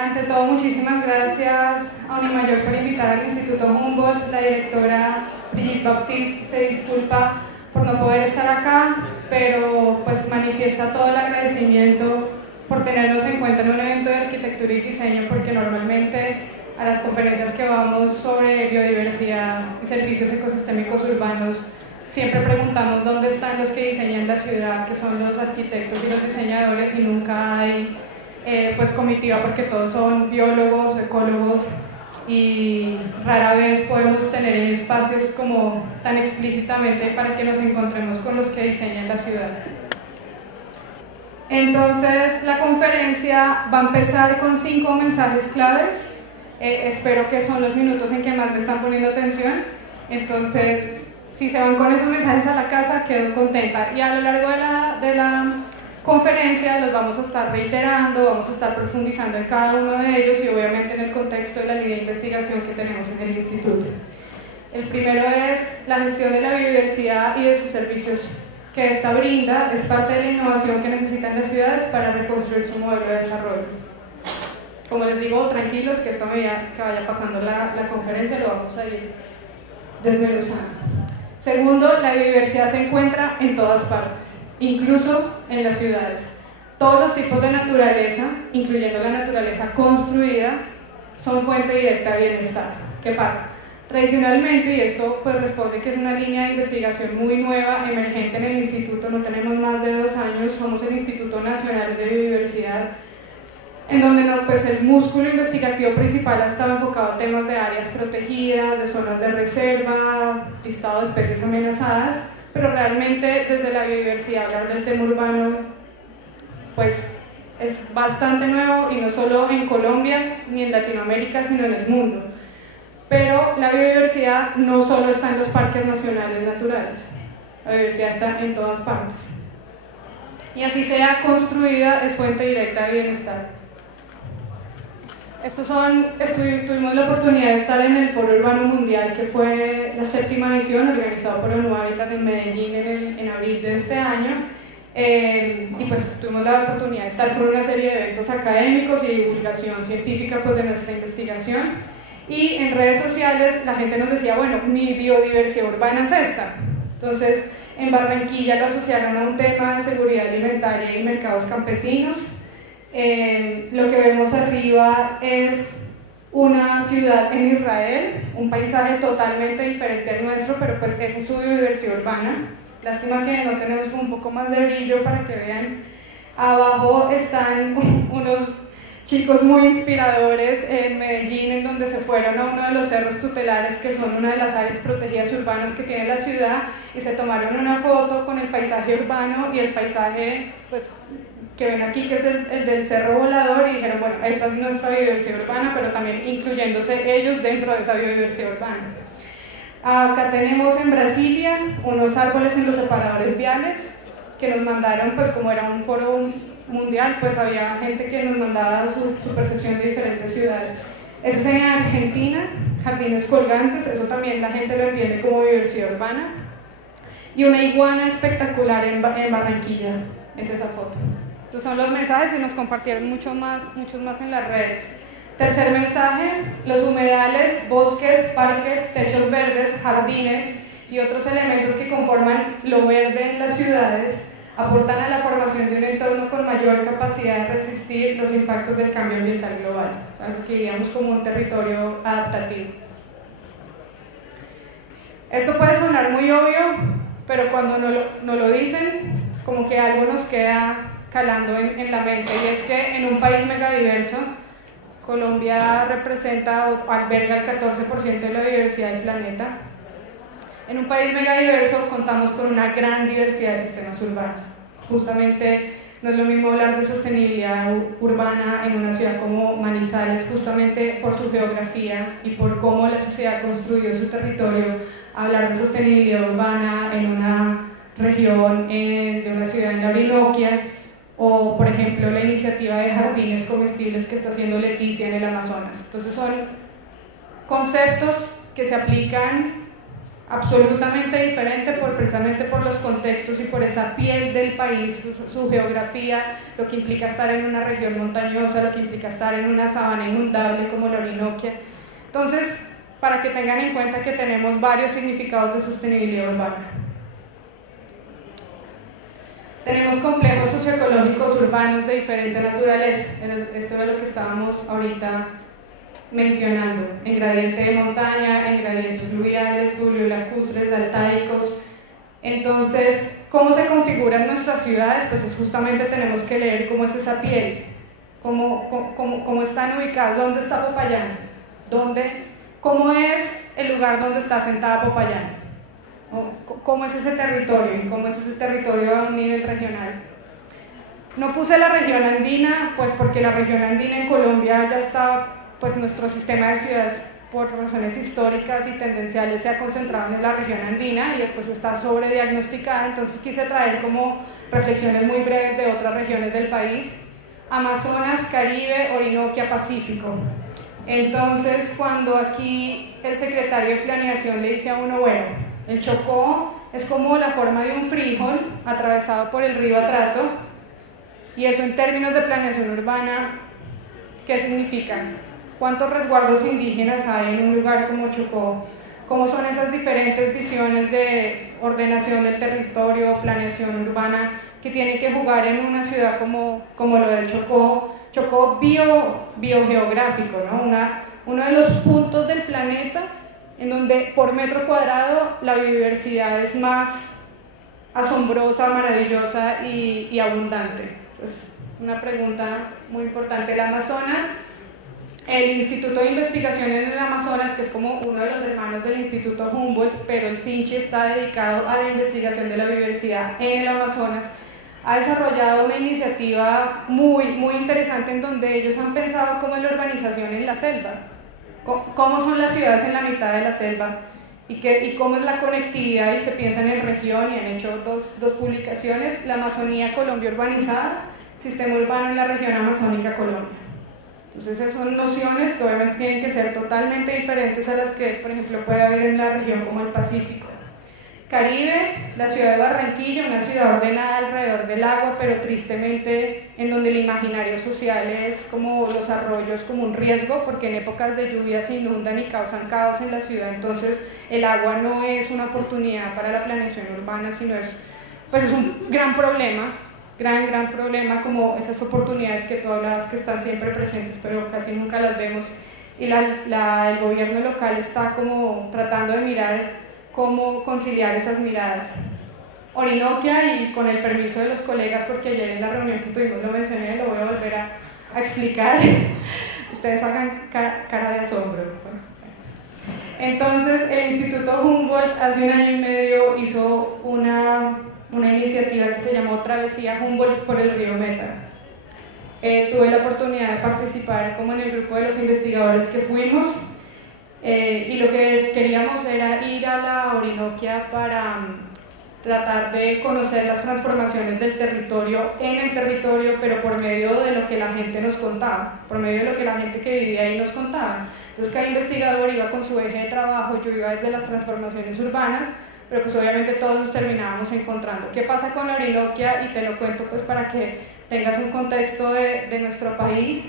Ante todo, muchísimas gracias a Unimayor por invitar al Instituto Humboldt. La directora Brigitte Baptiste se disculpa por no poder estar acá, pero pues manifiesta todo el agradecimiento por tenernos en cuenta en un evento de arquitectura y diseño, porque normalmente a las conferencias que vamos sobre biodiversidad y servicios ecosistémicos urbanos siempre preguntamos dónde están los que diseñan la ciudad, que son los arquitectos y los diseñadores, y nunca hay pues comitiva, porque todos son biólogos, ecólogos, y rara vez podemos tener espacios como tan explícitamente para que nos encontremos con los que diseñan la ciudad. Entonces, la conferencia va a empezar con 5 mensajes claves. Espero que son los minutos en que más me están poniendo atención. Entonces, si se van con esos mensajes a la casa, quedo contenta. Y a lo largo de la conferencia los vamos a estar reiterando, vamos a estar profundizando en cada uno de ellos y obviamente en el contexto de la línea de investigación que tenemos en el instituto. El primero es la gestión de la biodiversidad y de sus servicios que esta brinda. Es parte de la innovación que necesitan las ciudades para reconstruir su modelo de desarrollo. Como les digo, tranquilos, que esto a medida que vaya pasando la conferencia lo vamos a ir desmenuzando. Segundo, la biodiversidad se encuentra en todas partes, incluso en las ciudades. Todos los tipos de naturaleza, incluyendo la naturaleza construida, son fuente directa de bienestar. ¿Qué pasa? Tradicionalmente, y esto pues responde que es una línea de investigación muy nueva, emergente en el instituto, no tenemos más de 2 años, somos el Instituto Nacional de Biodiversidad, en donde pues el músculo investigativo principal ha estado enfocado a temas de áreas protegidas, de zonas de reserva, listado de especies amenazadas, pero realmente desde la biodiversidad hablar del tema urbano pues es bastante nuevo, y no solo en Colombia ni en Latinoamérica, sino en el mundo. Pero la biodiversidad no solo está en los parques nacionales naturales, la biodiversidad está en todas partes. Y así sea construida, es fuente directa de bienestar. Tuvimos la oportunidad de estar en el Foro Urbano Mundial, que fue la 7ª edición, organizado por ONU Habitat en Medellín en abril de este año. Y pues tuvimos la oportunidad de estar con una serie de eventos académicos y divulgación científica pues, de nuestra investigación. Y en redes sociales la gente nos decía, bueno, mi biodiversidad urbana es esta. Entonces, en Barranquilla lo asociaron a un tema de seguridad alimentaria y mercados campesinos. Lo que vemos arriba es una ciudad en Israel, un paisaje totalmente diferente al nuestro, pero pues esa es su biodiversidad urbana. Lástima que no tenemos un poco más de brillo para que vean. Abajo están unos chicos muy inspiradores en Medellín, en donde se fueron a uno de los cerros tutelares, que son una de las áreas protegidas urbanas que tiene la ciudad, y se tomaron una foto con el paisaje urbano y el paisaje pues, que ven aquí, que es el del Cerro Volador, y dijeron, bueno, esta es nuestra biodiversidad urbana, pero también incluyéndose ellos dentro de esa biodiversidad urbana. Acá tenemos en Brasilia unos árboles en los separadores viales que nos mandaron, pues como era un foro mundial, pues había gente que nos mandaba su percepción de diferentes ciudades. Eso es en Argentina, jardines colgantes, eso también la gente lo entiende como biodiversidad urbana. Y una iguana espectacular en Barranquilla, es esa foto. Estos son los mensajes y nos compartieron muchos más en las redes. Tercer mensaje, los humedales, bosques, parques, techos verdes, jardines y otros elementos que conforman lo verde en las ciudades aportan a la formación de un entorno con mayor capacidad de resistir los impactos del cambio ambiental global, o sea, lo que diríamos como un territorio adaptativo. Esto puede sonar muy obvio, pero cuando no lo dicen, como que algo nos queda calando en la mente, y es que en un país megadiverso, Colombia representa o alberga el 14% de la biodiversidad del planeta. En un país megadiverso contamos con una gran diversidad de sistemas urbanos. Justamente no es lo mismo hablar de sostenibilidad urbana en una ciudad como Manizales, justamente por su geografía y por cómo la sociedad construyó su territorio, hablar de sostenibilidad urbana en una región de una ciudad en la Orinoquia, o por ejemplo la iniciativa de jardines comestibles que está haciendo Leticia en el Amazonas. Entonces son conceptos que se aplican absolutamente diferente precisamente por los contextos y por esa piel del país, su geografía, lo que implica estar en una región montañosa, lo que implica estar en una sabana inundable como la Orinoquia. Entonces, para que tengan en cuenta que tenemos varios significados de sostenibilidad urbana. Tenemos complejos socioecológicos urbanos de diferente naturaleza. Esto era lo que estábamos ahorita mencionando, en gradiente de montaña, en gradientes fluviales, fluviolacustres, altaicos. Entonces, ¿cómo se configuran nuestras ciudades? Pues es justamente tenemos que leer cómo es esa piel, cómo están ubicadas, dónde está Popayán, cómo es el lugar donde está sentada Popayán, cómo es ese territorio y cómo es ese territorio a un nivel regional. No puse la región andina, pues porque la región andina en Colombia ya está, pues nuestro sistema de ciudades por razones históricas y tendenciales se ha concentrado en la región andina y después está sobrediagnosticada, entonces quise traer como reflexiones muy breves de otras regiones del país: Amazonas, Caribe, Orinoquia, Pacífico. Entonces, cuando aquí el secretario de Planeación le dice a uno, bueno, el Chocó es como la forma de un frijol atravesado por el río Atrato, y eso en términos de planeación urbana, ¿qué significa? ¿Cuántos resguardos indígenas hay en un lugar como Chocó? ¿Cómo son esas diferentes visiones de ordenación del territorio, planeación urbana, que tienen que jugar en una ciudad como lo de Chocó? Chocó biogeográfico, ¿no? Uno de los puntos del planeta en donde por metro cuadrado la biodiversidad es más asombrosa, maravillosa y abundante. Es una pregunta muy importante. El Amazonas, el Instituto de Investigación en el Amazonas, que es como uno de los hermanos del Instituto Humboldt, pero el CINCHI está dedicado a la investigación de la biodiversidad en el Amazonas, ha desarrollado una iniciativa muy interesante en donde ellos han pensado cómo es la urbanización en la selva, cómo son las ciudades en la mitad de la selva y cómo es la conectividad, y se piensan en región, y han hecho dos publicaciones: La Amazonía Colombia urbanizada, Sistema urbano en la región amazónica Colombia. Entonces esas son nociones que obviamente tienen que ser totalmente diferentes a las que, por ejemplo, puede haber en la región como el Pacífico. Caribe, la ciudad de Barranquilla, una ciudad ordenada alrededor del agua, pero tristemente en donde el imaginario social es como los arroyos como un riesgo, porque en épocas de lluvia se inundan y causan caos en la ciudad. Entonces el agua no es una oportunidad para la planeación urbana, sino es un gran problema, gran problema, como esas oportunidades que tú hablabas que están siempre presentes, pero casi nunca las vemos, y el gobierno local está como tratando de mirar cómo conciliar esas miradas. Orinoquia, y con el permiso de los colegas, porque ayer en la reunión que tuvimos lo mencioné, lo voy a volver a explicar, ustedes hagan cara de asombro. Entonces, el Instituto Humboldt hace 1 año y medio hizo una iniciativa que se llamó Travesía Humboldt por el río Meta. Tuve la oportunidad de participar como en el grupo de los investigadores que fuimos, y lo que queríamos era ir a la Orinoquia para tratar de conocer las transformaciones del territorio en el territorio, pero por medio de lo que la gente nos contaba, por medio de lo que la gente que vivía ahí nos contaba. Entonces cada investigador iba con su eje de trabajo, yo iba desde las transformaciones urbanas, pero pues obviamente todos nos terminábamos encontrando. ¿Qué pasa con la Orinoquia? Y te lo cuento pues para que tengas un contexto de nuestro país.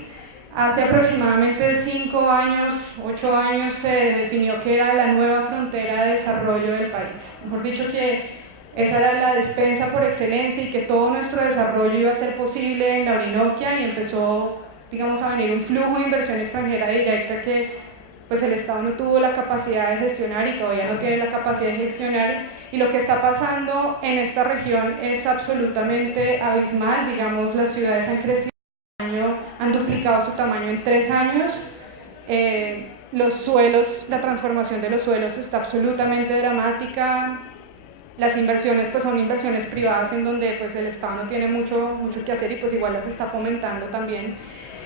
Hace aproximadamente 5 años, 8 años, se definió que era la nueva frontera de desarrollo del país. Mejor dicho, que esa era la despensa por excelencia y que todo nuestro desarrollo iba a ser posible en la Orinoquia, y empezó, digamos, a venir un flujo de inversión extranjera directa que pues el Estado no tuvo la capacidad de gestionar y todavía no tiene la capacidad de gestionar, y lo que está pasando en esta región es absolutamente abismal. Digamos, las ciudades han crecido, han duplicado su tamaño en 3 años, los suelos, la transformación de los suelos está absolutamente dramática, las inversiones pues son inversiones privadas en donde pues el Estado no tiene mucho que hacer, y pues igual las está fomentando también.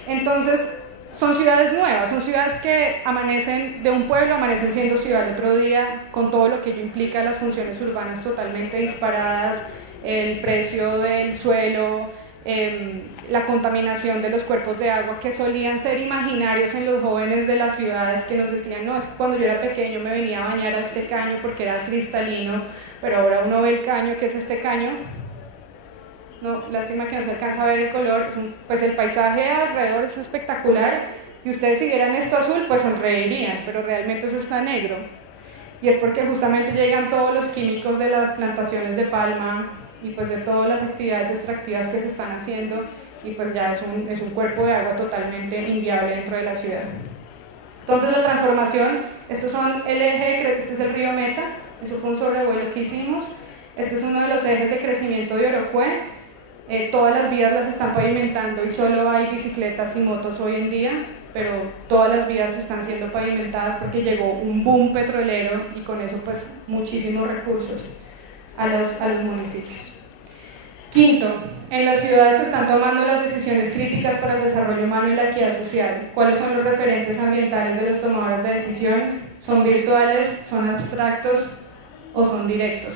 Entonces son ciudades nuevas, son ciudades que amanecen de un pueblo, amanecen siendo ciudad el otro día, con todo lo que ello implica, las funciones urbanas totalmente disparadas, el precio del suelo, la contaminación de los cuerpos de agua que solían ser imaginarios en los jóvenes de las ciudades, que nos decían, no, es que cuando yo era pequeño me venía a bañar a este caño porque era cristalino, pero ahora uno ve el caño. ¿Qué es este caño? No, lástima que no se alcanza a ver el color. Pues el paisaje alrededor es espectacular, y ustedes si vieran esto azul pues sonreirían, pero realmente eso está negro, y es porque justamente llegan todos los químicos de las plantaciones de palma y pues de todas las actividades extractivas que se están haciendo, y pues ya es un cuerpo de agua totalmente inviable dentro de la ciudad. Entonces la transformación, estos son el eje, este es el río Meta, eso fue un sobrevuelo que hicimos, este es uno de los ejes de crecimiento de Orocue, todas las vías las están pavimentando y solo hay bicicletas y motos hoy en día, pero todas las vías están siendo pavimentadas porque llegó un boom petrolero y con eso pues muchísimos recursos a los municipios. Quinto, en las ciudades se están tomando las decisiones críticas para el desarrollo humano y la equidad social. ¿Cuáles son los referentes ambientales de los tomadores de decisiones? ¿Son virtuales, son abstractos o son directos?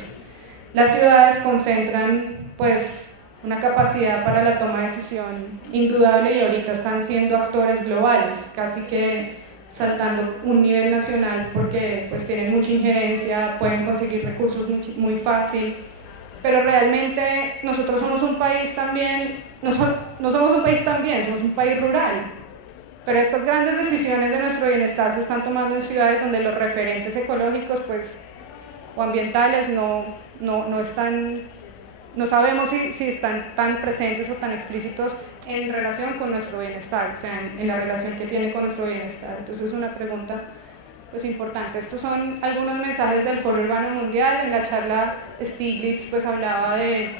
Las ciudades concentran pues una capacidad para la toma de decisión indudable y ahorita están siendo actores globales, casi que saltando un nivel nacional porque pues tienen mucha injerencia, pueden conseguir recursos muy fácil, pero realmente nosotros somos un país también, no somos un país también, somos un país rural, pero estas grandes decisiones de nuestro bienestar se están tomando en ciudades donde los referentes ecológicos pues, o ambientales no están, no sabemos si están tan presentes o tan explícitos en relación con nuestro bienestar, o sea, en la relación que tienen con nuestro bienestar. Entonces es una pregunta pues importante. Estos son algunos mensajes del Foro Urbano Mundial. En la charla Stiglitz pues hablaba de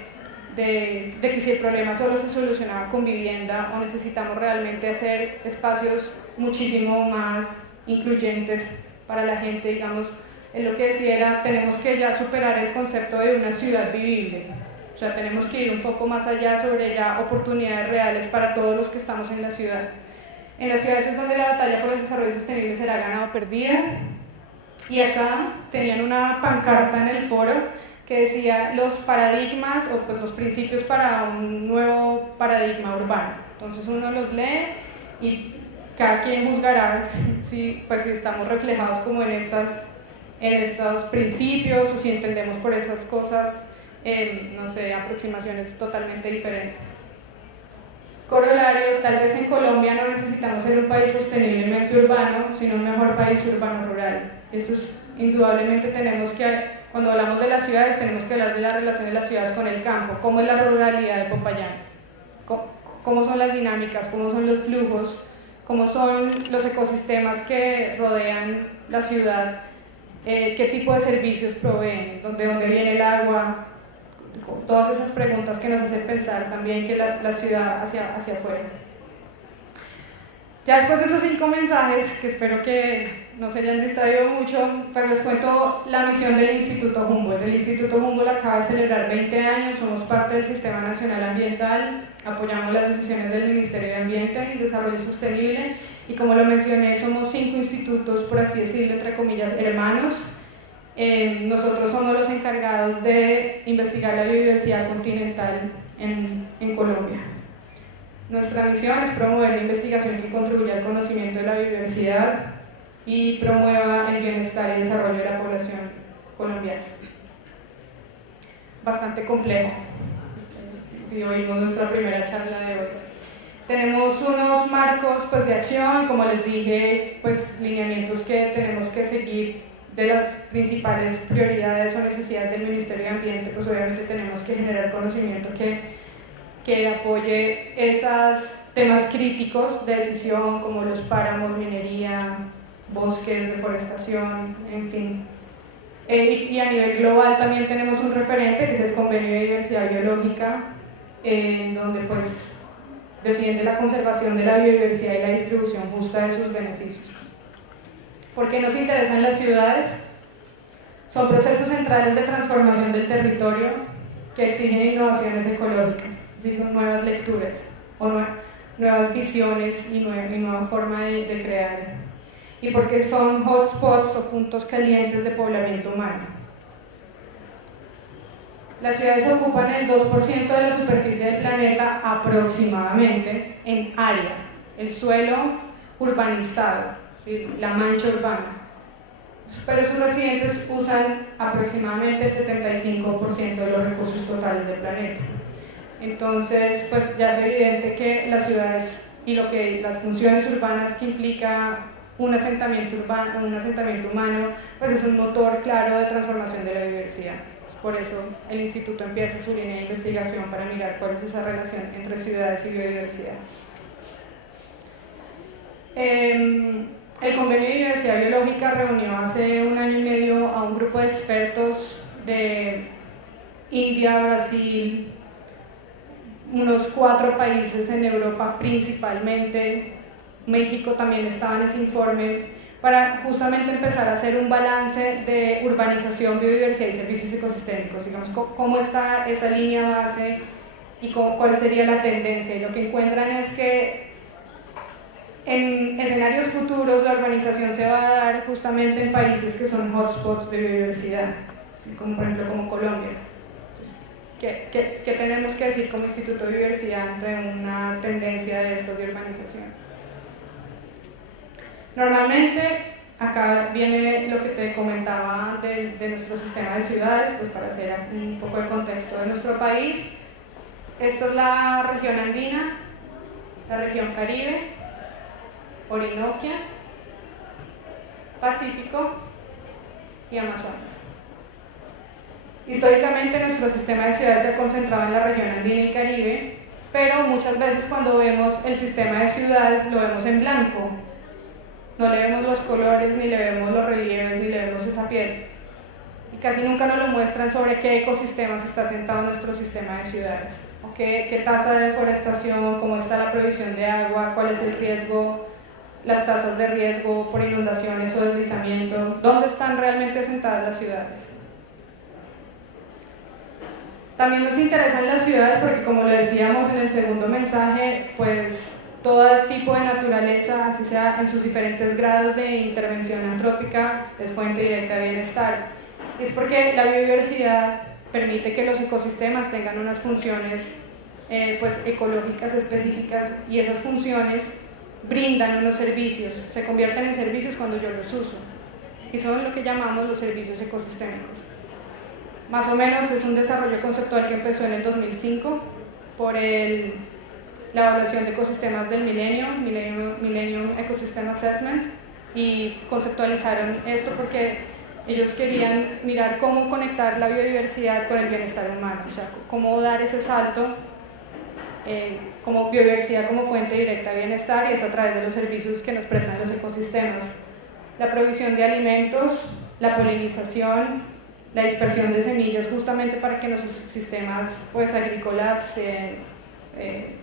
que si el problema solo se solucionaba con vivienda o necesitamos realmente hacer espacios muchísimo más incluyentes para la gente, digamos, él lo que decía era tenemos que ya superar el concepto de una ciudad vivible, o sea, tenemos que ir un poco más allá sobre ya oportunidades reales para todos los que estamos en la ciudad. En las ciudades es donde la batalla por el desarrollo sostenible será ganada o perdida, y acá tenían una pancarta en el foro que decía los paradigmas o pues los principios para un nuevo paradigma urbano. Entonces uno los lee y cada quien juzgará si estamos reflejados como en estos principios o si entendemos por esas cosas, no sé, aproximaciones totalmente diferentes. Corolario, tal vez en Colombia no necesitamos ser un país sosteniblemente urbano, sino un mejor país urbano-rural. Esto es, indudablemente cuando hablamos de las ciudades, tenemos que hablar de la relación de las ciudades con el campo, cómo es la ruralidad de Popayán, cómo son las dinámicas, cómo son los flujos, cómo son los ecosistemas que rodean la ciudad, qué tipo de servicios proveen, de dónde viene el agua, todas esas preguntas que nos hacen pensar también que la ciudad hacia afuera. Ya después de esos 5 mensajes, que espero que no se hayan distraído mucho, pues les cuento la misión del Instituto Humboldt. El Instituto Humboldt acaba de celebrar 20 años, somos parte del Sistema Nacional Ambiental, apoyamos las decisiones del Ministerio de Ambiente y Desarrollo Sostenible, y como lo mencioné, somos 5 institutos, por así decirlo, entre comillas, hermanos. Nosotros somos los encargados de investigar la biodiversidad continental en Colombia. Nuestra misión es promover la investigación que contribuya al conocimiento de la biodiversidad y promueva el bienestar y desarrollo de la población colombiana. Bastante complejo, si oímos nuestra primera charla de hoy. Tenemos unos marcos pues, de acción, como les dije, pues, lineamientos que tenemos que seguir. De las principales prioridades o necesidades del Ministerio de Ambiente, pues obviamente tenemos que generar conocimiento que apoye esos temas críticos de decisión como los páramos, minería, bosques, deforestación, en fin. Y a nivel global también tenemos un referente que es el Convenio de Diversidad Biológica, donde pues defiende la conservación de la biodiversidad y la distribución justa de sus beneficios. ¿Por qué nos interesan las ciudades? Son procesos centrales de transformación del territorio que exigen innovaciones ecológicas, es decir, nuevas lecturas o nuevas visiones y nueva forma de crear. Y porque son hotspots o puntos calientes de poblamiento humano. Las ciudades ocupan el 2% de la superficie del planeta aproximadamente en área, el suelo urbanizado, ¿sí? La mancha urbana. Pero sus residentes usan aproximadamente el 75% de los recursos totales del planeta. Entonces, pues ya es evidente que las ciudades y las funciones urbanas que implica un asentamiento humano, pues es un motor claro de transformación de la biodiversidad. Por eso el instituto empieza su línea de investigación para mirar cuál es esa relación entre ciudades y biodiversidad. El Convenio de Diversidad Biológica reunió hace 1 año y medio a un grupo de expertos de India, Brasil, unos 4 países en Europa principalmente, México también estaba en ese informe, para justamente empezar a hacer un balance de urbanización, biodiversidad y servicios ecosistémicos, digamos, cómo está esa línea base y cuál sería la tendencia. Y lo que encuentran es que en escenarios futuros la urbanización se va a dar justamente en países que son hotspots de biodiversidad, como por ejemplo como Colombia. ¿Qué tenemos que decir como Instituto de Biodiversidad ante una tendencia de esto de urbanización? Normalmente, acá viene lo que te comentaba de nuestro sistema de ciudades, pues para hacer un poco de contexto de nuestro país. Esto es la región andina, la región Caribe, Orinoquia, Pacífico y Amazonas. Históricamente nuestro sistema de ciudades se ha concentrado en la región andina y Caribe, pero muchas veces cuando vemos el sistema de ciudades lo vemos en blanco. No le vemos los colores, ni le vemos los relieves, ni le vemos esa piel. Y casi nunca nos lo muestran sobre qué ecosistemas está sentado nuestro sistema de ciudades. ¿Qué tasa de deforestación, cómo está la provisión de agua, cuál es el riesgo, las tasas de riesgo por inundaciones o deslizamiento, dónde están realmente asentadas las ciudades. También nos interesan las ciudades porque, como lo decíamos en el segundo mensaje, pues todo tipo de naturaleza, así sea en sus diferentes grados de intervención antrópica, es fuente directa de bienestar. Es porque la biodiversidad permite que los ecosistemas tengan unas funciones pues, ecológicas específicas, y esas funciones brindan unos servicios, se convierten en servicios cuando yo los uso, y son lo que llamamos los servicios ecosistémicos. Más o menos es un desarrollo conceptual que empezó en el 2005 por la evaluación de ecosistemas del Millennium Ecosystem Assessment, y conceptualizaron esto porque ellos querían mirar cómo conectar la biodiversidad con el bienestar humano, o sea, cómo dar ese salto como biodiversidad como fuente directa de bienestar, y es a través de los servicios que nos prestan los ecosistemas. La provisión de alimentos, la polinización, la dispersión de semillas justamente para que nuestros sistemas pues, agrícolas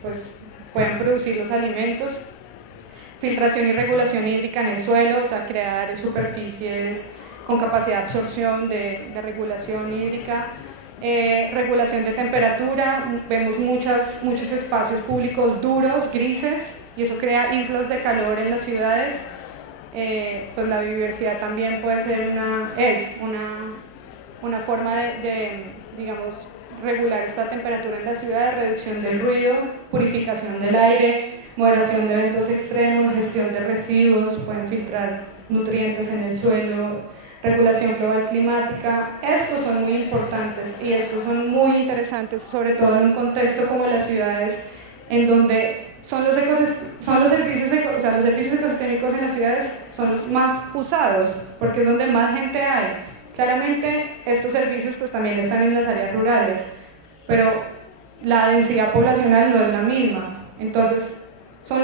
pues, puedan producir los alimentos, filtración y regulación hídrica en el suelo, o sea, crear superficies con capacidad de absorción de regulación hídrica, regulación de temperatura. Vemos muchos espacios públicos duros, grises, y eso crea islas de calor en las ciudades. Pues la biodiversidad también puede ser una forma de, digamos, regular esta temperatura en la ciudad, reducción del ruido, purificación del aire, moderación de eventos extremos, gestión de residuos, pueden filtrar nutrientes en el suelo, regulación global climática. Estos son muy importantes y estos son muy interesantes, sobre todo en un contexto como las ciudades, en donde los servicios ecosistémicos en las ciudades son los más usados, porque es donde más gente hay. Claramente estos servicios pues también están en las áreas rurales, pero la densidad poblacional no es la misma. Entonces son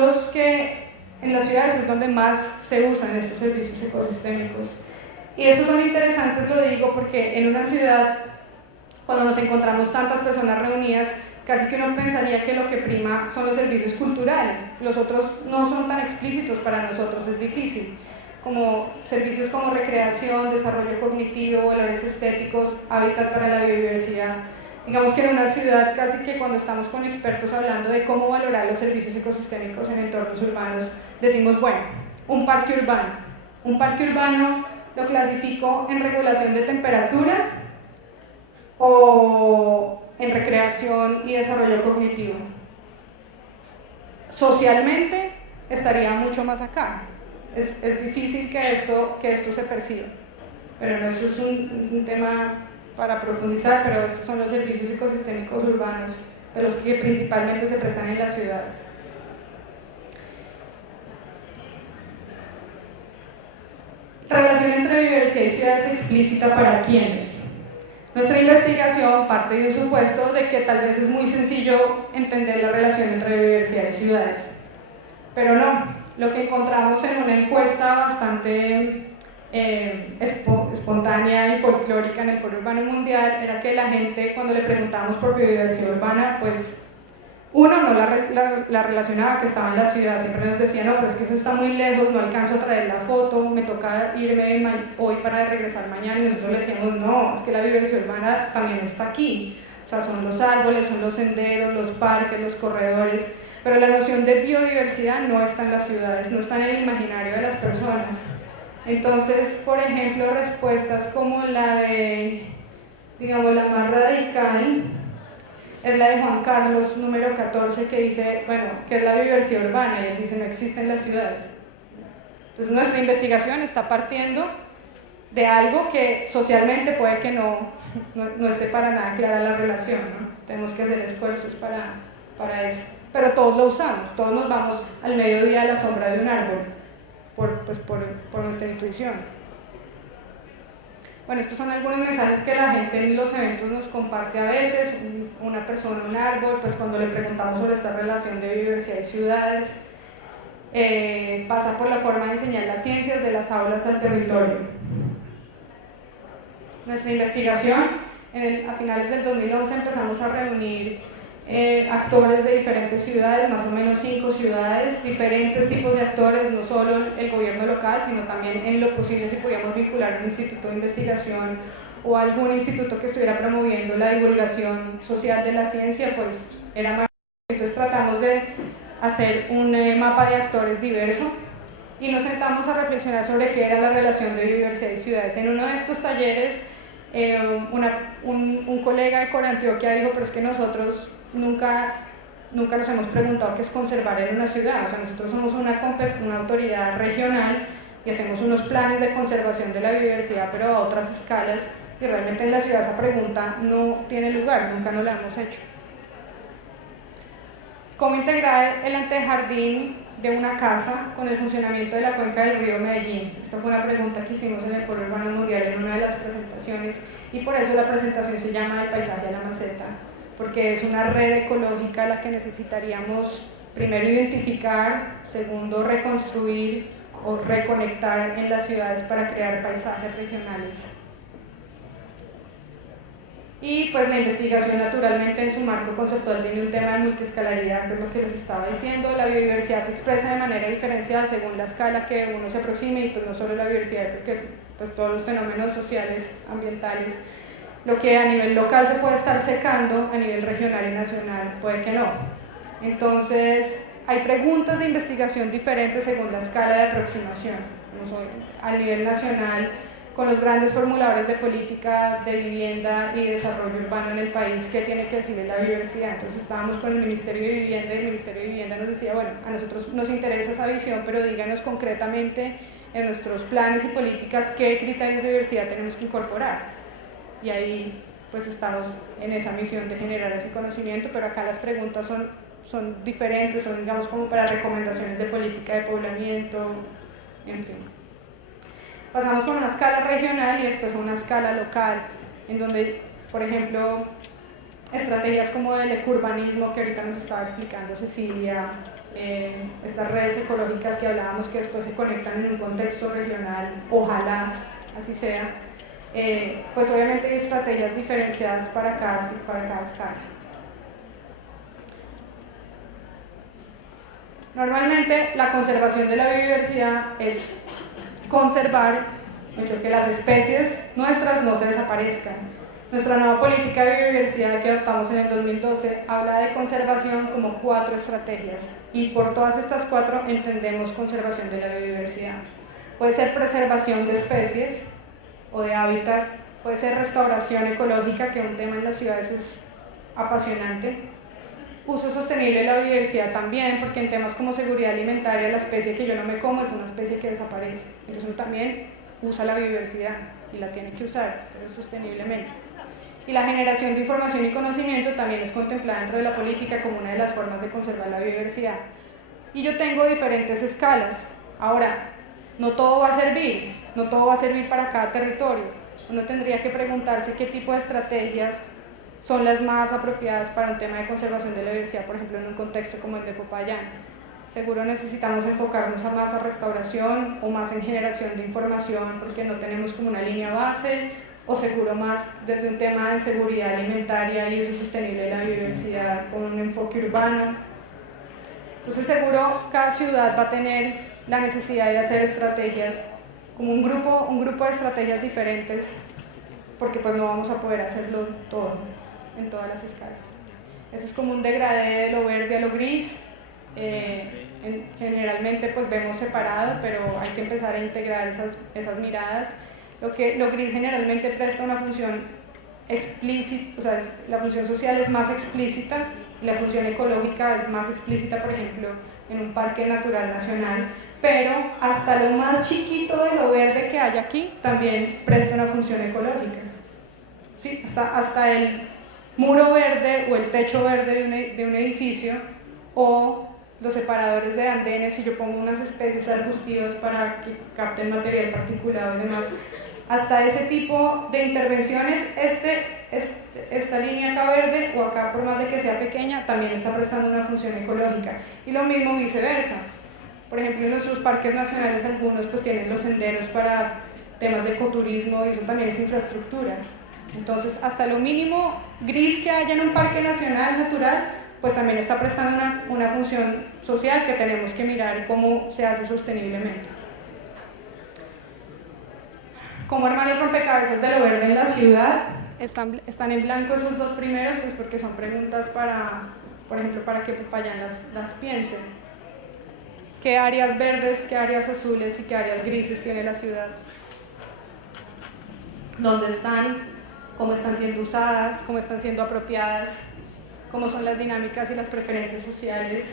los que en las ciudades es donde más se usan estos servicios ecosistémicos. Y estos son interesantes, lo digo, porque en una ciudad, cuando nos encontramos tantas personas reunidas, casi que uno pensaría que lo que prima son los servicios culturales. Los otros no son tan explícitos para nosotros, es difícil. Como servicios como recreación, desarrollo cognitivo, valores estéticos, hábitat para la biodiversidad. Digamos que en una ciudad, casi que cuando estamos con expertos hablando de cómo valorar los servicios ecosistémicos en entornos urbanos, decimos, bueno, un parque urbano. Un parque urbano lo clasifico en regulación de temperatura, o en recreación y desarrollo cognitivo. Socialmente estaría mucho más acá. Es difícil que esto se perciba, pero no, eso es un tema para profundizar, pero estos son los servicios ecosistémicos urbanos, de los que principalmente se prestan en las ciudades. Relación entre biodiversidad y ciudades explícita para quiénes. Nuestra investigación parte de un supuesto de que tal vez es muy sencillo entender la relación entre biodiversidad y ciudades, pero no. Lo que encontramos en una encuesta bastante espontánea y folclórica en el Foro Urbano Mundial era que la gente, cuando le preguntábamos por biodiversidad urbana, pues uno no la relacionaba que estaba en la ciudad, siempre nos decía, no, pero es que eso está muy lejos, no alcanzo a traer la foto, me toca irme hoy para regresar mañana, y nosotros le decíamos, no, es que la biodiversidad urbana también está aquí, o sea, son los árboles, son los senderos, los parques, los corredores, pero la noción de biodiversidad no está en las ciudades, no está en el imaginario de las personas. Entonces, por ejemplo, respuestas como la de, digamos, la más radical, es la de Juan Carlos, número 14, que dice, bueno, ¿qué es la biodiversidad urbana? Y él dice, no existe en las ciudades. Entonces nuestra investigación está partiendo de algo que socialmente puede que no esté para nada clara la relación, ¿no? Tenemos que hacer esfuerzos para eso. Pero todos lo usamos, todos nos vamos al mediodía a la sombra de un árbol, por nuestra intuición. Bueno, estos son algunos mensajes que la gente en los eventos nos comparte a veces, una persona, un árbol, pues cuando le preguntamos sobre esta relación de biodiversidad y ciudades, pasa por la forma de enseñar las ciencias de las aulas al territorio. Nuestra investigación, a finales del 2011 empezamos a reunir actores de diferentes ciudades, más o menos 5 ciudades, diferentes tipos de actores, no solo el gobierno local, sino también en lo posible si podíamos vincular un instituto de investigación o algún instituto que estuviera promoviendo la divulgación social de la ciencia, pues era más. Entonces tratamos de hacer un mapa de actores diverso y nos sentamos a reflexionar sobre qué era la relación de biodiversidad y ciudades. En uno de estos talleres, un colega de Corantioquia dijo, pero es que nosotros nunca nos hemos preguntado qué es conservar en una ciudad, o sea, nosotros somos una autoridad regional y hacemos unos planes de conservación de la biodiversidad, pero a otras escalas, y realmente en la ciudad esa pregunta no tiene lugar, nunca nos la hemos hecho. ¿Cómo integrar el antejardín de una casa con el funcionamiento de la cuenca del río Medellín? Esta fue una pregunta que hicimos en el Foro Urbano Mundial en una de las presentaciones, y por eso la presentación se llama El paisaje a la maceta, porque es una red ecológica la que necesitaríamos primero identificar, segundo reconstruir o reconectar en las ciudades para crear paisajes regionales. Y pues la investigación naturalmente en su marco conceptual tiene un tema de multiescalaridad, que es lo que les estaba diciendo. La biodiversidad se expresa de manera diferenciada según la escala que uno se aproxime, y pues no solo la biodiversidad, porque pues todos los fenómenos sociales, ambientales, lo que a nivel local se puede estar secando, a nivel regional y nacional puede que no. Entonces hay preguntas de investigación diferentes según la escala de aproximación. A nivel nacional, con los grandes formuladores de política de vivienda y desarrollo urbano en el país, ¿qué tiene que decir la biodiversidad? Entonces estábamos con el Ministerio de Vivienda, y el Ministerio de Vivienda nos decía, bueno, a nosotros nos interesa esa visión, pero díganos concretamente en nuestros planes y políticas qué criterios de diversidad tenemos que incorporar. Y ahí pues estamos en esa misión de generar ese conocimiento, pero acá las preguntas son diferentes, son, digamos, como para recomendaciones de política de poblamiento, en fin. Pasamos por una escala regional y después a una escala local, en donde, por ejemplo, estrategias como el ecurbanismo que ahorita nos estaba explicando Cecilia, estas redes ecológicas que hablábamos que después se conectan en un contexto regional, ojalá así sea, pues obviamente hay estrategias diferenciadas para cada escala. Normalmente la conservación de la biodiversidad es conservar, que las especies nuestras no se desaparezcan. Nuestra nueva política de biodiversidad que adoptamos en el 2012 habla de conservación como 4 estrategias, y por todas estas 4 entendemos conservación de la biodiversidad. Puede ser preservación de especies o de hábitats, puede ser restauración ecológica, que un tema en las ciudades es apasionante, uso sostenible de la biodiversidad también, porque en temas como seguridad alimentaria, la especie que yo no me como es una especie que desaparece, entonces uno también usa la biodiversidad y la tiene que usar, pero sosteniblemente. Y la generación de información y conocimiento también es contemplada dentro de la política como una de las formas de conservar la biodiversidad. Y yo tengo diferentes escalas. Ahora, no todo va a servir para cada territorio. Uno tendría que preguntarse qué tipo de estrategias son las más apropiadas para un tema de conservación de la biodiversidad, por ejemplo, en un contexto como el de Popayán. Seguro necesitamos enfocarnos más a restauración o más en generación de información porque no tenemos como una línea base, o seguro más desde un tema de seguridad alimentaria y uso sostenible de la biodiversidad con un enfoque urbano. Entonces seguro cada ciudad va a tener la necesidad de hacer estrategias, como un grupo de estrategias diferentes, porque pues no vamos a poder hacerlo todo, en todas las escalas. Ese es como un degradé de lo verde a lo gris. Generalmente pues vemos separado, pero hay que empezar a integrar esas miradas. Lo gris generalmente presta una función explícita, o sea, la función social es más explícita, y la función ecológica es más explícita, por ejemplo, en un parque natural nacional, pero hasta lo más chiquito de lo verde que hay aquí también presta una función ecológica. ¿Sí? Hasta el muro verde o el techo verde de un edificio, o los separadores de andenes, si yo pongo unas especies arbustivas para que capten material particulado y demás, hasta ese tipo de intervenciones, esta línea acá verde o acá, por más de que sea pequeña, también está prestando una función ecológica, y lo mismo viceversa. Por ejemplo, en nuestros parques nacionales algunos pues tienen los senderos para temas de ecoturismo, y eso también es infraestructura. Entonces, hasta lo mínimo gris que haya en un parque nacional natural, pues también está prestando una función social que tenemos que mirar cómo se hace sosteniblemente. ¿Cómo armar el rompecabezas de lo verde en la ciudad? Están en blanco esos dos primeros, pues porque son preguntas para, por ejemplo, para que Popayán las piensen. ¿Qué áreas verdes, qué áreas azules y qué áreas grises tiene la ciudad? ¿Dónde están? ¿Cómo están siendo usadas? ¿Cómo están siendo apropiadas? ¿Cómo son las dinámicas y las preferencias sociales?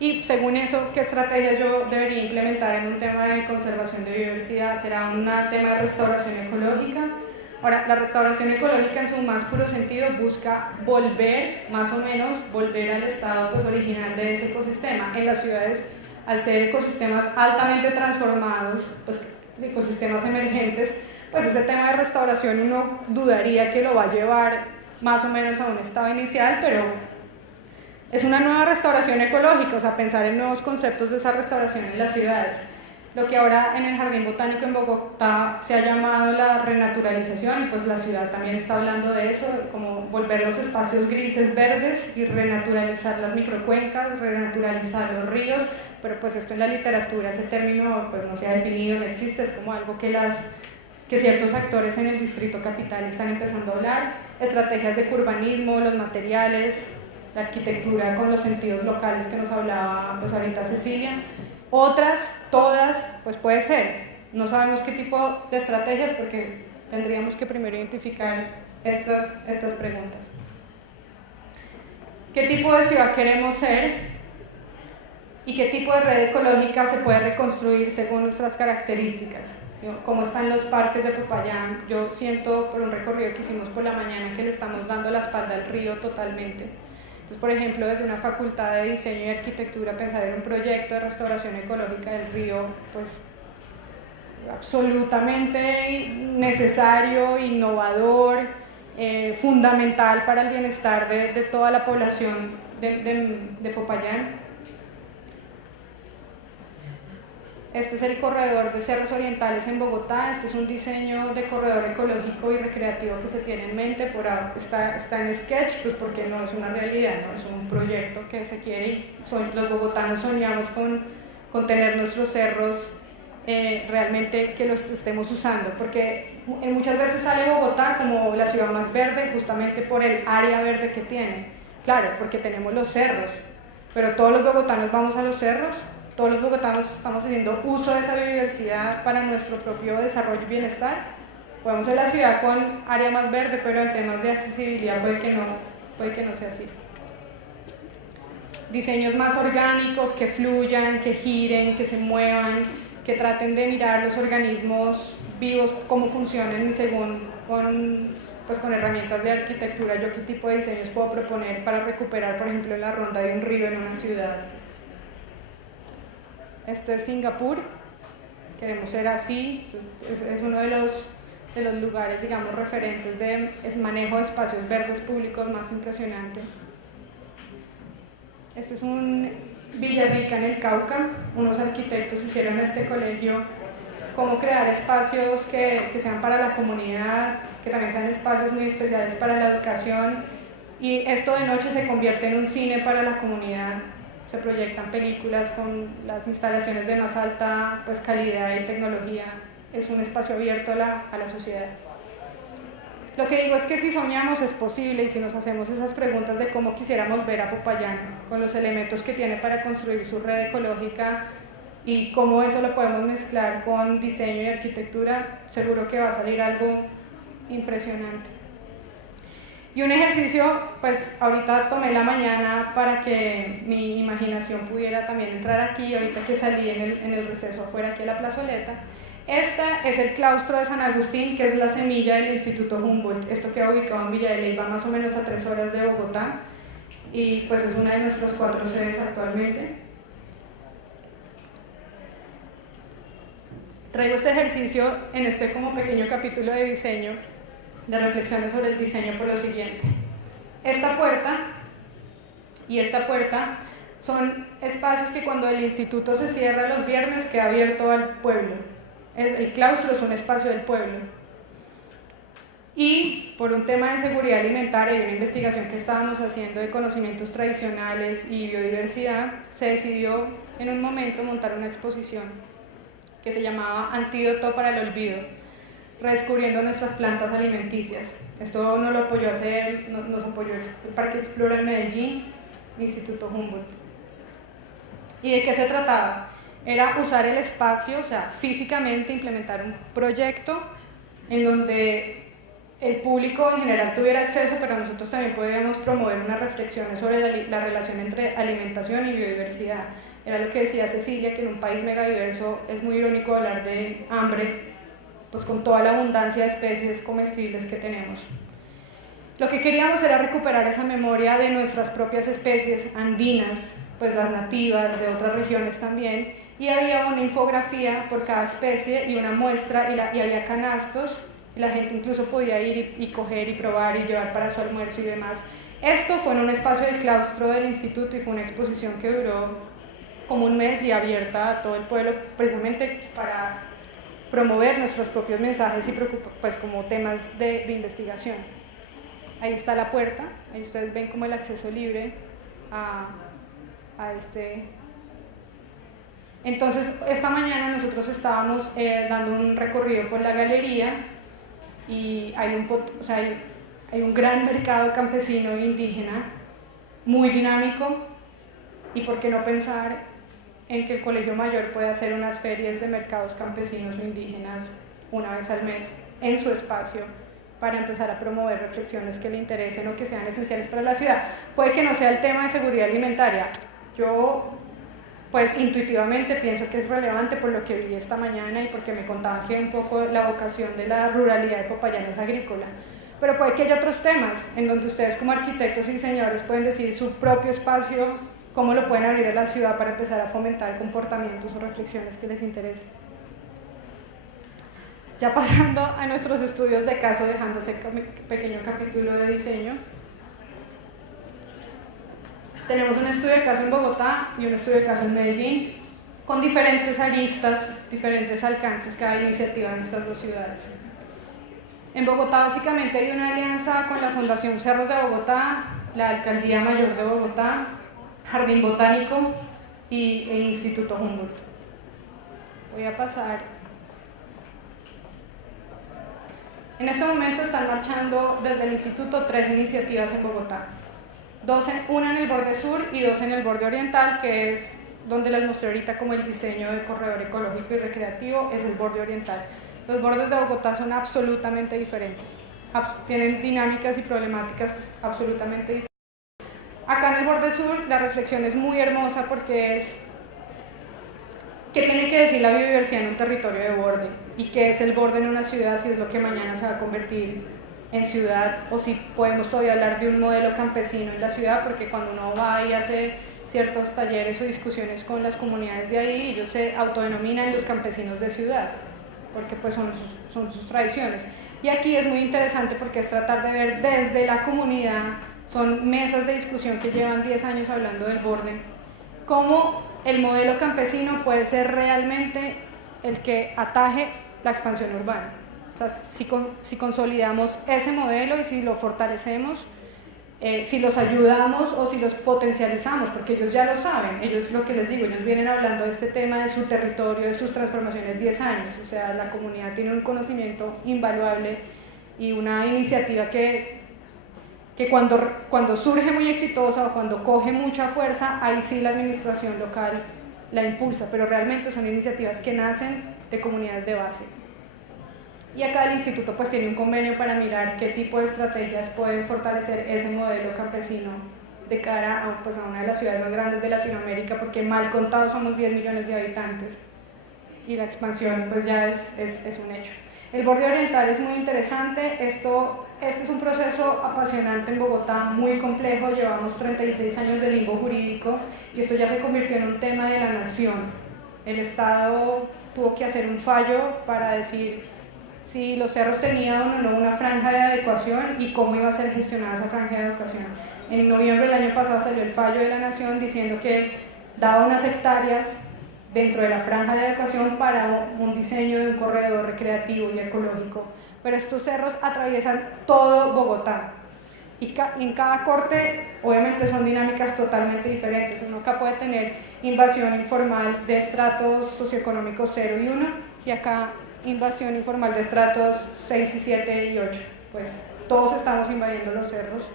Y según eso, ¿qué estrategias yo debería implementar en un tema de conservación de biodiversidad? ¿Será un tema de restauración ecológica? Ahora, la restauración ecológica en su más puro sentido busca más o menos, volver al estado pues, original de ese ecosistema. En las ciudades, al ser ecosistemas altamente transformados, pues, ecosistemas emergentes, pues ese tema de restauración uno dudaría que lo va a llevar más o menos a un estado inicial, pero es una nueva restauración ecológica, o sea, pensar en nuevos conceptos de esa restauración en las ciudades. Lo que ahora en el Jardín Botánico en Bogotá se ha llamado la renaturalización, y pues la ciudad también está hablando de eso, como volver los espacios grises verdes y renaturalizar las microcuencas, renaturalizar los ríos, pero pues esto en la literatura, ese término pues no se ha definido, no existe, es como algo que ciertos actores en el distrito capital están empezando a hablar. Estrategias de urbanismo, los materiales, la arquitectura con los sentidos locales que nos hablaba pues ahorita Cecilia. Otras, todas, pues puede ser. No sabemos qué tipo de estrategias porque tendríamos que primero identificar estas preguntas. ¿Qué tipo de ciudad queremos ser? ¿Y qué tipo de red ecológica se puede reconstruir según nuestras características? ¿Cómo están los parques de Popayán? Yo siento por un recorrido que hicimos por la mañana que le estamos dando la espalda al río totalmente. Entonces, por ejemplo, desde una facultad de diseño y arquitectura, pensar en un proyecto de restauración ecológica del río, pues absolutamente necesario, innovador, fundamental para el bienestar de toda la población de Popayán. Este es el corredor de Cerros Orientales en Bogotá. Este es un diseño de corredor ecológico y recreativo que se tiene en mente. Está en sketch, pues porque no es una realidad, ¿no? Es un proyecto que se quiere y los bogotanos soñamos con tener nuestros cerros realmente que los estemos usando, porque muchas veces sale Bogotá como la ciudad más verde justamente por el área verde que tiene. Claro, porque tenemos los cerros, pero todos los bogotanos vamos a los cerros. Todos los bogotanos estamos haciendo uso de esa biodiversidad para nuestro propio desarrollo y bienestar. podemos ser la ciudad con área más verde, pero en temas de accesibilidad puede que no sea así. Diseños más orgánicos, que fluyan, que giren, que se muevan, que traten de mirar los organismos vivos, cómo funcionan y según con herramientas de arquitectura, yo qué tipo de diseños puedo proponer para recuperar, por ejemplo, la ronda de un río en una ciudad. Esto es Singapur, queremos ser así, es uno de los lugares, digamos, referentes de manejo de espacios verdes públicos más impresionante. Este es un Villarrica en el Cauca. Unos arquitectos hicieron en este colegio cómo crear espacios que sean para la comunidad, que también sean espacios muy especiales para la educación, y esto de noche se convierte en un cine para la comunidad. Se proyectan películas con las instalaciones de más alta calidad y tecnología. Es un espacio abierto a la sociedad. Lo que digo es que si soñamos es posible, y si nos hacemos esas preguntas de cómo quisiéramos ver a Popayán, con los elementos que tiene para construir su red ecológica y cómo eso lo podemos mezclar con diseño y arquitectura, seguro que va a salir algo impresionante. Y un ejercicio, pues ahorita tomé la mañana para que mi imaginación pudiera también entrar aquí, ahorita que salí en el receso afuera aquí a la plazoleta. Este es el claustro de San Agustín, que es la semilla del Instituto Humboldt. Esto queda ubicado en Villa de Leyva, más o menos a 3 horas de Bogotá, y pues es una de nuestras 4 sedes actualmente. Traigo este ejercicio en este como pequeño capítulo de diseño, de reflexiones sobre el diseño, por lo siguiente. Esta puerta y esta puerta son espacios que cuando el instituto se cierra los viernes queda abierto al pueblo. El claustro es un espacio del pueblo. Y por un tema de seguridad alimentaria y una investigación que estábamos haciendo de conocimientos tradicionales y biodiversidad, se decidió en un momento montar una exposición que se llamaba Antídoto para el Olvido, redescubriendo nuestras plantas alimenticias. Esto nos lo apoyó nos apoyó el Parque Explora en Medellín, el Instituto Humboldt. ¿Y de qué se trataba? Era usar el espacio, o sea, físicamente implementar un proyecto en donde el público en general tuviera acceso, pero nosotros también podríamos promover unas reflexiones sobre la relación entre alimentación y biodiversidad. Era lo que decía Cecilia, que en un país megadiverso es muy irónico hablar de hambre, pues con toda la abundancia de especies comestibles que tenemos. Lo que queríamos era recuperar esa memoria de nuestras propias especies andinas, pues las nativas de otras regiones también, y había una infografía por cada especie y una muestra, y había canastos, y la gente incluso podía ir y coger y probar y llevar para su almuerzo y demás. Esto fue en un espacio del claustro del instituto y fue una exposición que duró como un mes y abierta a todo el pueblo, precisamente para promover nuestros propios mensajes y pues como temas de investigación. Ahí está la puerta, ahí ustedes ven como el acceso libre a este. Entonces, esta mañana nosotros estábamos dando un recorrido por la galería y hay un gran mercado campesino e indígena, muy dinámico, y por qué no pensar en que el Colegio Mayor puede hacer unas ferias de mercados campesinos o indígenas una vez al mes en su espacio para empezar a promover reflexiones que le interesen o que sean esenciales para la ciudad. Puede que no sea el tema de seguridad alimentaria, yo pues intuitivamente pienso que es relevante por lo que vi esta mañana y porque me contaban que un poco la vocación de la ruralidad de Popayán es agrícola, pero puede que haya otros temas en donde ustedes como arquitectos y diseñadores pueden decidir su propio espacio, cómo lo pueden abrir a la ciudad para empezar a fomentar comportamientos o reflexiones que les interesen. Ya pasando a nuestros estudios de caso, dejando ese pequeño capítulo de diseño, tenemos un estudio de caso en Bogotá y un estudio de caso en Medellín, con diferentes aristas, diferentes alcances cada iniciativa en estas dos ciudades. En Bogotá básicamente hay una alianza con la Fundación Cerros de Bogotá, la Alcaldía Mayor de Bogotá, Jardín Botánico e Instituto Humboldt. Voy a pasar. En este momento están marchando desde el instituto 3 iniciativas en Bogotá. Una en el borde sur y 2 en el borde oriental, que es donde les mostré ahorita como el diseño del corredor ecológico y recreativo, es el borde oriental. Los bordes de Bogotá son absolutamente diferentes, tienen dinámicas y problemáticas pues, absolutamente diferentes. Acá en el borde sur la reflexión es muy hermosa porque es ¿qué tiene que decir la biodiversidad en un territorio de borde? ¿Y qué es el borde en una ciudad si es lo que mañana se va a convertir en ciudad? O si podemos todavía hablar de un modelo campesino en la ciudad, porque cuando uno va y hace ciertos talleres o discusiones con las comunidades de ahí, ellos se autodenominan los campesinos de ciudad, porque pues son sus tradiciones. Y aquí es muy interesante porque es tratar de ver desde la comunidad, son mesas de discusión que llevan 10 años hablando del borde, cómo el modelo campesino puede ser realmente el que ataje la expansión urbana. O sea, si consolidamos ese modelo y si lo fortalecemos, si los ayudamos o si los potencializamos, porque ellos ya lo saben, ellos lo que les digo, ellos vienen hablando de este tema de su territorio, de sus transformaciones 10 años, o sea, la comunidad tiene un conocimiento invaluable y una iniciativa que cuando surge muy exitosa o cuando coge mucha fuerza, ahí sí la administración local la impulsa, pero realmente son iniciativas que nacen de comunidades de base. Y acá el instituto pues tiene un convenio para mirar qué tipo de estrategias pueden fortalecer ese modelo campesino de cara a, pues, a una de las ciudades más grandes de Latinoamérica, porque mal contados somos 10 millones de habitantes y la expansión pues ya es un hecho. El borde oriental es muy interesante, este es un proceso apasionante en Bogotá, muy complejo, llevamos 36 años de limbo jurídico y esto ya se convirtió en un tema de la nación. El Estado tuvo que hacer un fallo para decir si los cerros tenían o no una franja de adecuación y cómo iba a ser gestionada esa franja de adecuación. En noviembre del año pasado salió el fallo de la Nación diciendo que daba unas hectáreas dentro de la franja de adecuación para un diseño de un corredor recreativo y ecológico. Pero estos cerros atraviesan todo Bogotá y en cada corte obviamente son dinámicas totalmente diferentes. Uno acá puede tener invasión informal de estratos socioeconómicos 0 y 1 y acá invasión informal de estratos 6 y 7 y 8, pues todos estamos invadiendo los cerros.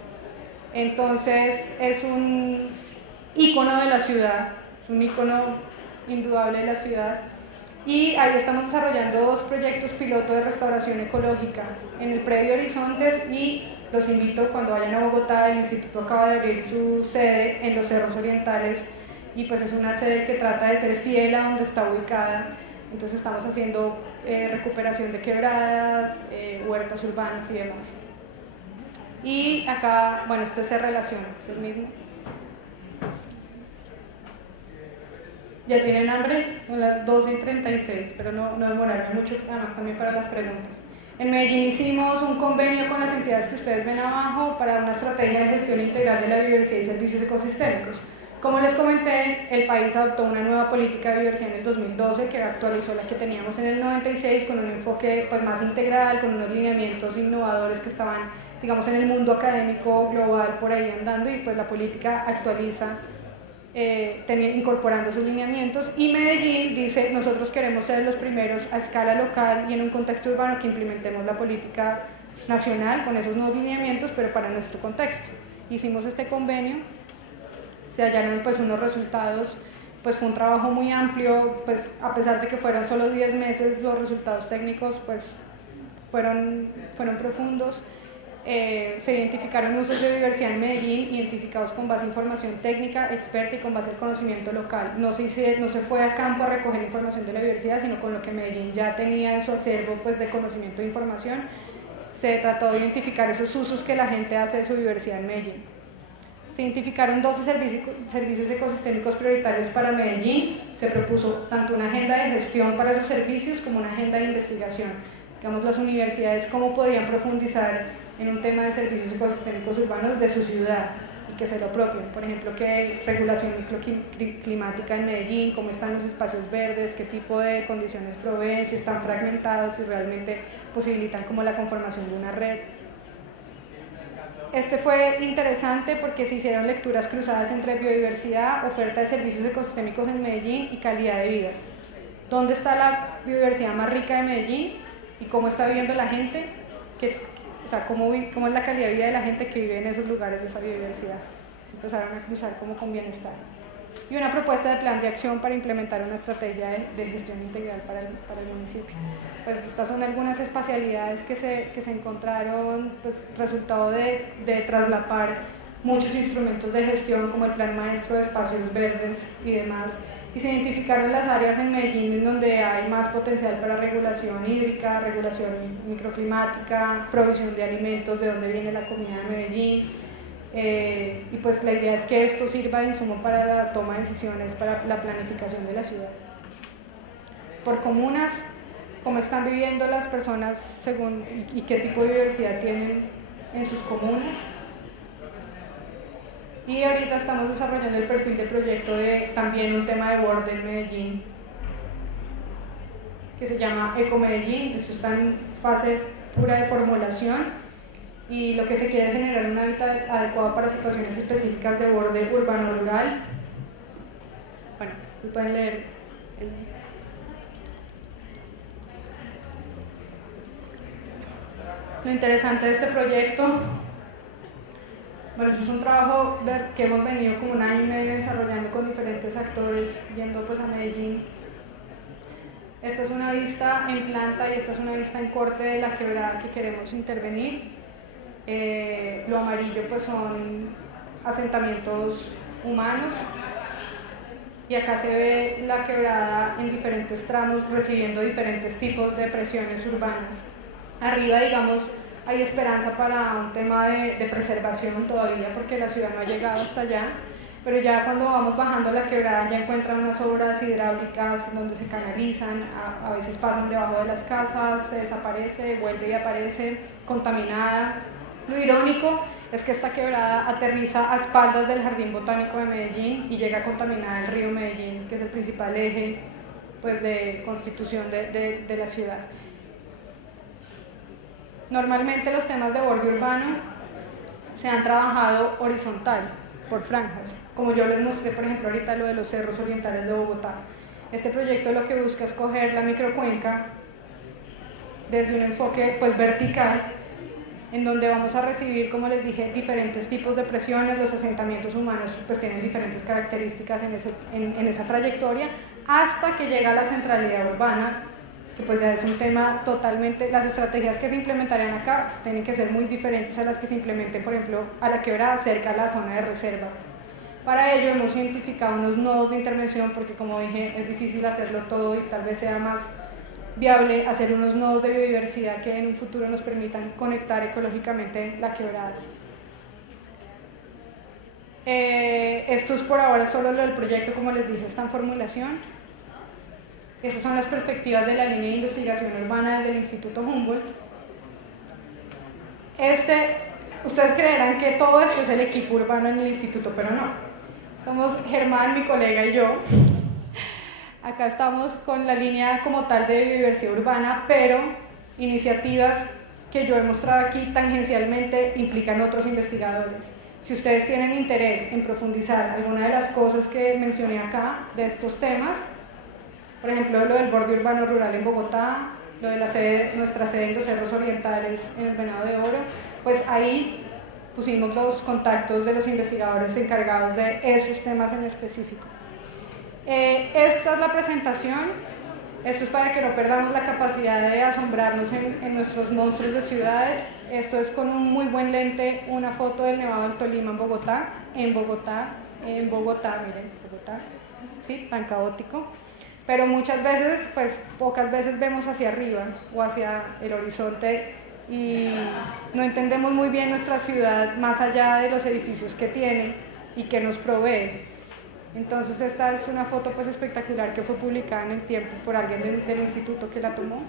Entonces es un ícono de la ciudad, es un ícono indudable de la ciudad y ahí estamos desarrollando 2 proyectos piloto de restauración ecológica en el predio Horizontes y los invito cuando vayan a Bogotá, el instituto acaba de abrir su sede en los cerros orientales y pues es una sede que trata de ser fiel a donde está ubicada. Entonces estamos haciendo recuperación de quebradas, huertas urbanas y demás. Y acá, bueno, esto se relaciona, es el mismo. ¿Ya tienen hambre? Son las 12:36, pero no demorarme mucho, además también para las preguntas. En Medellín hicimos un convenio con las entidades que ustedes ven abajo para una estrategia de gestión integral de la biodiversidad y servicios ecosistémicos. Como les comenté, el país adoptó una nueva política de biodiversidad en el 2012 que actualizó la que teníamos en el 96 con un enfoque pues, más integral, con unos lineamientos innovadores que estaban, digamos, en el mundo académico global por ahí andando y pues la política actualiza incorporando sus lineamientos y Medellín dice nosotros queremos ser los primeros a escala local y en un contexto urbano que implementemos la política nacional con esos nuevos lineamientos pero para nuestro contexto. Hicimos este convenio, se hallaron pues unos resultados, pues fue un trabajo muy amplio, pues a pesar de que fueron solo 10 meses los resultados técnicos pues fueron profundos. Se identificaron usos de diversidad en Medellín, identificados con base en información técnica, experta y con base en conocimiento local. No se fue a campo a recoger información de la biodiversidad, sino con lo que Medellín ya tenía en su acervo pues, de conocimiento de información. Se trató de identificar esos usos que la gente hace de su diversidad en Medellín. Se identificaron 12 servicios ecosistémicos prioritarios para Medellín. Se propuso tanto una agenda de gestión para esos servicios como una agenda de investigación. Digamos, las universidades cómo podían profundizar en un tema de servicios ecosistémicos urbanos de su ciudad y que se lo apropien. Por ejemplo, qué hay regulación microclimática en Medellín, cómo están los espacios verdes, qué tipo de condiciones proveen, si están fragmentados, si realmente posibilitan como la conformación de una red. Este fue interesante porque se hicieron lecturas cruzadas entre biodiversidad, oferta de servicios ecosistémicos en Medellín y calidad de vida. ¿Dónde está la biodiversidad más rica de Medellín y cómo está viviendo la gente? O sea, cómo es la calidad de vida de la gente que vive en esos lugares de esa biodiversidad. Se empezaron a cruzar como con bienestar. y una propuesta de plan de acción para implementar una estrategia de gestión integral para el municipio. Pues estas son algunas espacialidades que se encontraron, pues, resultado de traslapar muchos instrumentos de gestión como el Plan Maestro de Espacios Verdes y demás, y se identificaron las áreas en Medellín en donde hay más potencial para regulación hídrica, regulación microclimática, provisión de alimentos, de dónde viene la comida de Medellín, y pues la idea es que esto sirva de insumo para la toma de decisiones, para la planificación de la ciudad. Por comunas, cómo están viviendo las personas según y qué tipo de diversidad tienen en sus comunas. Y ahorita estamos desarrollando el perfil de proyecto de también un tema de borde en Medellín que se llama Eco Medellín. Esto está en fase pura de formulación y lo que se quiere es generar un hábitat adecuado para situaciones específicas de borde urbano-rural. Bueno, ustedes pueden leer lo interesante de este proyecto. Bueno, eso es un trabajo que hemos venido como 1 año y medio desarrollando con diferentes actores, yendo pues a Medellín. Esta es una vista en planta y esta es una vista en corte de la quebrada que queremos intervenir. Lo amarillo pues son asentamientos humanos y acá se ve la quebrada en diferentes tramos recibiendo diferentes tipos de presiones urbanas. Arriba, digamos, hay esperanza para un tema de preservación todavía porque la ciudad no ha llegado hasta allá, pero ya cuando vamos bajando la quebrada ya encuentran unas obras hidráulicas donde se canalizan, a veces pasan debajo de las casas, se desaparece, vuelve y aparece contaminada. Lo irónico es que esta quebrada aterriza a espaldas del Jardín Botánico de Medellín y llega contaminada al río Medellín, que es el principal eje pues, de constitución de la ciudad. Normalmente los temas de borde urbano se han trabajado horizontal, por franjas, como yo les mostré por ejemplo ahorita lo de los cerros orientales de Bogotá. Este proyecto lo que busca es coger la microcuenca desde un enfoque pues, vertical, en donde vamos a recibir, como les dije, diferentes tipos de presiones. Los asentamientos humanos pues, tienen diferentes características en esa trayectoria, hasta que llega a la centralidad urbana, que pues ya es un tema totalmente, las estrategias que se implementarían acá tienen que ser muy diferentes a las que se implementen, por ejemplo, a la quebrada cerca a la zona de reserva. Para ello hemos identificado unos nodos de intervención, porque como dije, es difícil hacerlo todo y tal vez sea más viable hacer unos nodos de biodiversidad que en un futuro nos permitan conectar ecológicamente la quebrada. Esto es por ahora solo lo del proyecto, como les dije, está en formulación. Estas son las perspectivas de la línea de investigación urbana desde el Instituto Humboldt. Ustedes creerán que todo esto es el equipo urbano en el instituto, pero no. Somos Germán, mi colega, y yo. Acá estamos con la línea como tal de biodiversidad urbana, pero iniciativas que yo he mostrado aquí tangencialmente implican otros investigadores. Si ustedes tienen interés en profundizar alguna de las cosas que mencioné acá de estos temas, por ejemplo, lo del borde urbano rural en Bogotá, lo de nuestra sede en los Cerros Orientales en el Venado de Oro, pues ahí pusimos los contactos de los investigadores encargados de esos temas en específico. Esta es la presentación. Esto es para que no perdamos la capacidad de asombrarnos en nuestros monstruos de ciudades. Esto es con un muy buen lente, una foto del Nevado del Tolima en Bogotá, miren, Bogotá, sí, tan caótico. Pero muchas veces, pues pocas veces vemos hacia arriba o hacia el horizonte y no entendemos muy bien nuestra ciudad más allá de los edificios que tiene y que nos provee. Entonces esta es una foto pues espectacular que fue publicada en El Tiempo por alguien del instituto que la tomó.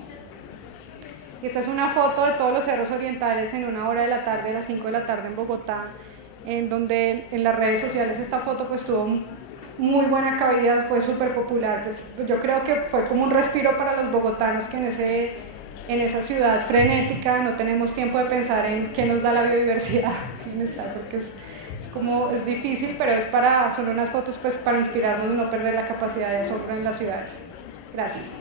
Y esta es una foto de todos los cerros orientales en una hora de la tarde, a las 5 de la tarde en Bogotá, en donde en las redes sociales esta foto pues tuvo muy buena cabida, fue súper popular. Pues yo creo que fue como un respiro para los bogotanos que en esa ciudad frenética no tenemos tiempo de pensar en qué nos da la biodiversidad, porque es difícil, pero son unas fotos pues para inspirarnos y no perder la capacidad de asombro en las ciudades. Gracias.